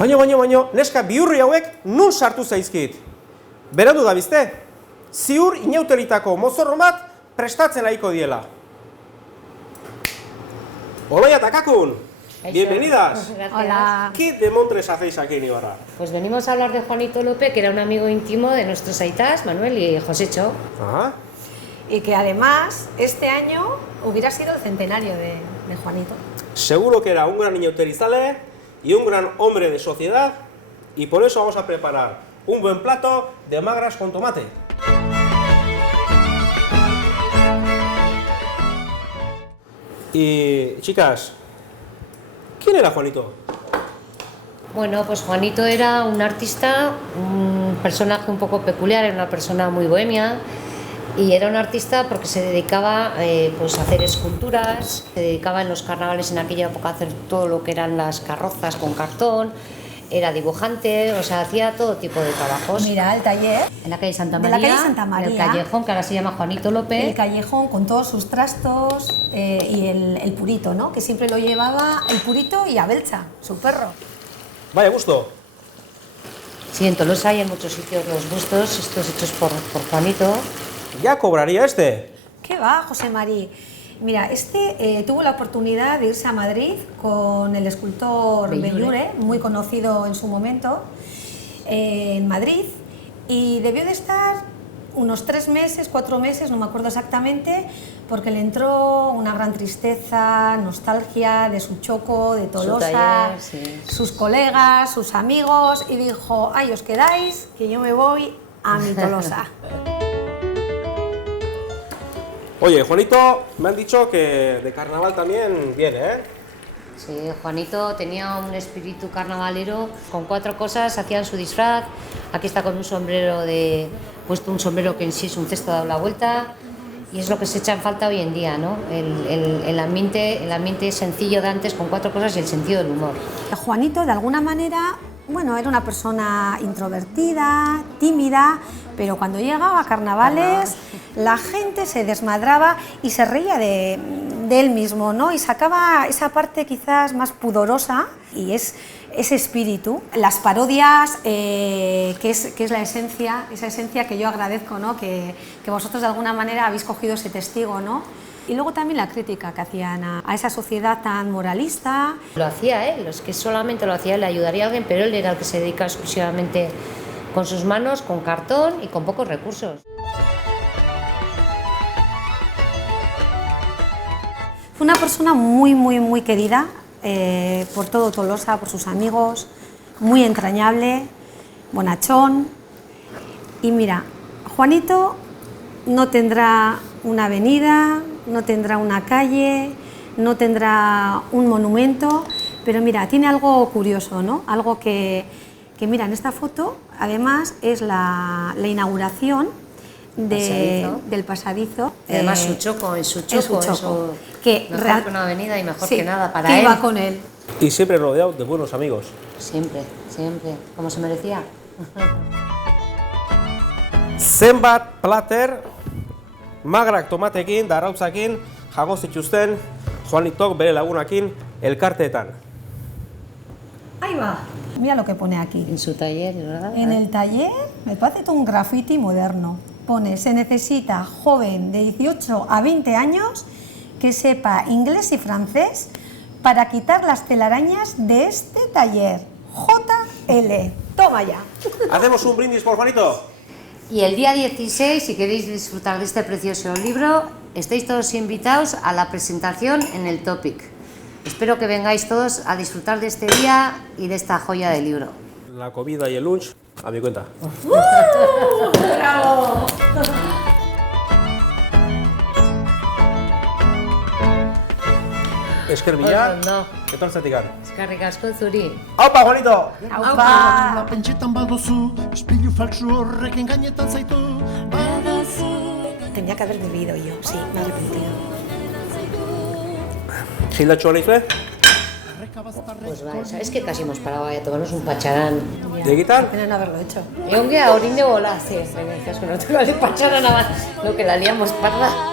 Baino, neska bihurri hauek nun sartu zaizkit? Berandu da bizte? Ziur inauteritako mozorro bat prestatzen lahiko diela. Hola eta Kakun, bienvenidas. Hola. ¿Qué demontres hacéis aquí en Ibarra? Pues venimos a hablar de Juanito López, que era un amigo íntimo de nuestros aitas, Manuel y Josécho. Ajá. Y que además este año hubiera sido el centenario de Juanito. Seguro que era un gran inauterizale y un gran hombre de sociedad, y por eso vamos a preparar un buen plato de magras con tomate. Y chicas, ¿quién era Juanito? Bueno, pues Juanito era un artista, un personaje un poco peculiar, era una persona muy bohemia, y era un artista porque se dedicaba pues a hacer esculturas, se dedicaba en los carnavales en aquella época a hacer todo lo que eran las carrozas con cartón, era dibujante, o sea, hacía todo tipo de trabajos. Mira, el taller En la calle Santa de María, la calle Santa María, el callejón, que ahora se llama Juanito López. el callejón con todos sus trastos y el purito, ¿no? Que siempre lo llevaba el purito y Abelcha, su perro. Vaya gusto. Sí, en Tolosa y en muchos sitios los bustos, estos hechos por Juanito. Ya cobraría este. ¿Qué va, José María? Mira, tuvo la oportunidad de irse a Madrid con el escultor Bellure, muy conocido en su momento, en Madrid, y debió de estar unos 3 meses, 4 meses, no me acuerdo exactamente, porque le entró una gran tristeza, nostalgia de su choco, de Tolosa, su taller, sí. Sus colegas, sus amigos, y dijo, ay, os quedáis, que yo me voy a mi Tolosa. Oye, Juanito, me han dicho que de carnaval también viene, ¿eh? Sí, Juanito tenía un espíritu carnavalero, con 4 cosas hacían su disfraz. Aquí está con un sombrero puesto un sombrero que en sí es un cesto dado la vuelta, y es lo que se echa en falta hoy en día, ¿no? El ambiente sencillo de antes con 4 cosas y el sentido del humor. Juanito, de alguna manera, bueno, era una persona introvertida, tímida, pero cuando llegaba a carnavales la gente se desmadraba y se reía de él mismo, ¿no? Y sacaba esa parte quizás más pudorosa, y es ese espíritu. Las parodias, que es la esencia, esa esencia que yo agradezco, ¿no? Que vosotros de alguna manera habéis cogido ese testigo, ¿no? Y luego también la crítica que hacían a esa sociedad tan moralista. Lo hacía él, es que solamente lo hacía él, le ayudaría a alguien, pero él era el que se dedica exclusivamente con sus manos, con cartón y con pocos recursos. Fue una persona muy querida por todo Tolosa, por sus amigos, muy entrañable, bonachón. Y mira, Juanito no tendrá una avenida, no tendrá una calle, no tendrá un monumento, pero mira, tiene algo curioso, ¿no? Algo que mira, en esta foto, además, es la inauguración del pasadizo. Además, su choco, eso, que mejor que una avenida y mejor sí, que nada para que él. iba con él. Y siempre rodeado de buenos amigos. Siempre, como se merecía. Zenbat plater, magrak tomatekin, darautzakin, jango zituzten Juanitok bere lagunakin elkarteetan. Ahí va. Mira lo que pone aquí. En su taller, ¿verdad? En el taller me parece todo un graffiti moderno. Pone, se necesita joven de 18 a 20 años que sepa inglés y francés para quitar las telarañas de este taller. JL. Toma ya. ¿Hacemos un brindis por Juanito? Y el día 16, si queréis disfrutar de este precioso libro, estáis todos invitados a la presentación en el Topic. Espero que vengáis todos a disfrutar de este día y de esta joya de libro. La comida y el lunch a mi cuenta. ¡Bravo! Esker bila, Ondo. etortzetik gar. Eskerrik asko zuri. Aupa, Juanito! ¡Aupa! Pentsetan baduzu, espilu faltsu horrekin gainetan zaitu. Tendría que haber bebido yo, sí, me he arrepentido. Gildatxo naizue? Pues va, ¿sabes que casi hemos parado a tomarnos un pacharán? Diegitan? Pena no haberlo hecho. Egon gea, orin de bola, sí, me decías que no te vale pacharán nada más, lo que la liamos parda.